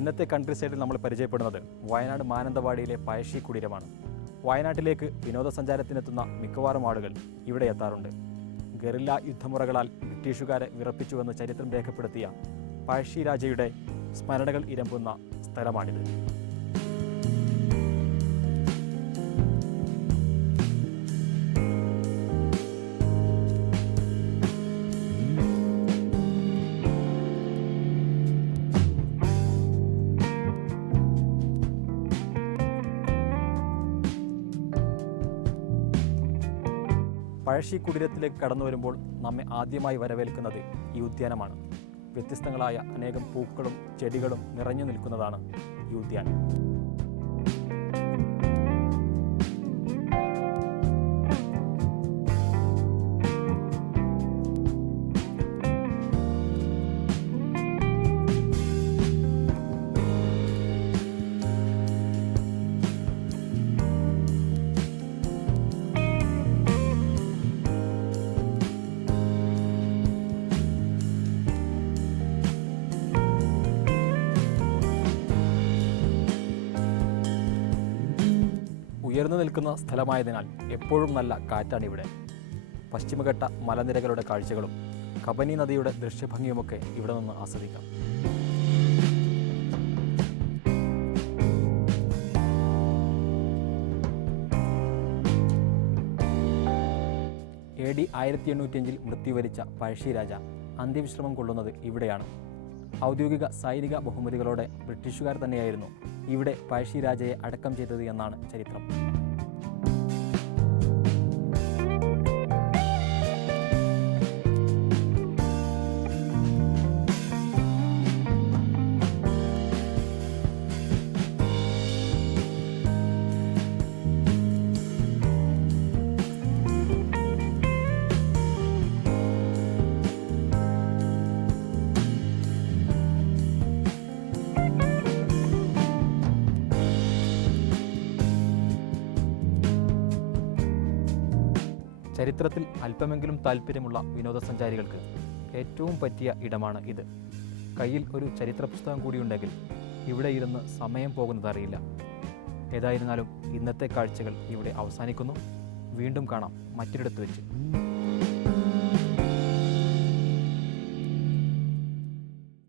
ഇന്നത്തെ കൺട്രി സൈഡിൽ നമ്മൾ പരിചയപ്പെടുന്നത് വയനാട് മാനന്തവാടിയിലെ പഴശ്ശി കുടീരമാണ്. വയനാട്ടിലേക്ക് വിനോദസഞ്ചാരത്തിനെത്തുന്ന മിക്കവാറും ആളുകൾ ഇവിടെ എത്താറുണ്ട്. ഗറില്ല യുദ്ധമുറകളാൽ ബ്രിട്ടീഷുകാരെ വിറപ്പിച്ചുവെന്ന് ചരിത്രം രേഖപ്പെടുത്തിയ പഴശ്ശി രാജയുടെ സ്മരണകൾ ഇരമ്പുന്ന സ്ഥലമാണിത്. പഴശ്ശി കുടീരത്തിലേക്ക് കടന്നു വരുമ്പോൾ നമ്മെ ആദ്യമായി വരവേൽക്കുന്നത് ഈ ഉദ്യാനമാണ്. വ്യത്യസ്തങ്ങളായ അനേകം പൂക്കളും ചെടികളും നിറഞ്ഞു നിൽക്കുന്നതാണ് ഈ ഉദ്യാനം. ഉയർന്നു നിൽക്കുന്ന സ്ഥലമായതിനാൽ എപ്പോഴും നല്ല കാറ്റാണിവിടെ. പശ്ചിമഘട്ട മലനിരകളുടെ കാഴ്ചകളും കബനി നദിയുടെ ദൃശ്യഭംഗിയുമൊക്കെ ഇവിടെ നിന്ന് ആസ്വദിക്കാം. AD 1805 മൃത്യുവരിച്ച പഴശ്ശി രാജ അന്ത്യവിശ്രമം കൊള്ളുന്നത് ഇവിടെയാണ്. ഔദ്യോഗിക സൈനിക ബഹുമതികളോടെ ബ്രിട്ടീഷുകാർ തന്നെയായിരുന്നു ഇവിടെ പഴശ്ശി രാജയെ അടക്കം ചെയ്തത് എന്നാണ് ചരിത്രം. ചരിത്രത്തിൽ അല്പമെങ്കിലും താല്പര്യമുള്ള വിനോദസഞ്ചാരികൾക്ക് ഏറ്റവും പറ്റിയ ഇടമാണ് ഇത്. കയ്യിൽ ഒരു ചരിത്ര പുസ്തകം കൂടിയുണ്ടെങ്കിൽ ഇവിടെ ഇരുന്ന് സമയം പോകുന്നത് അറിയില്ല. ഏതായിരുന്നാലും ഇന്നത്തെ കാഴ്ചകൾ ഇവിടെ അവസാനിക്കുന്നു. വീണ്ടും കാണാം മറ്റൊരിടത്ത് വെച്ച്.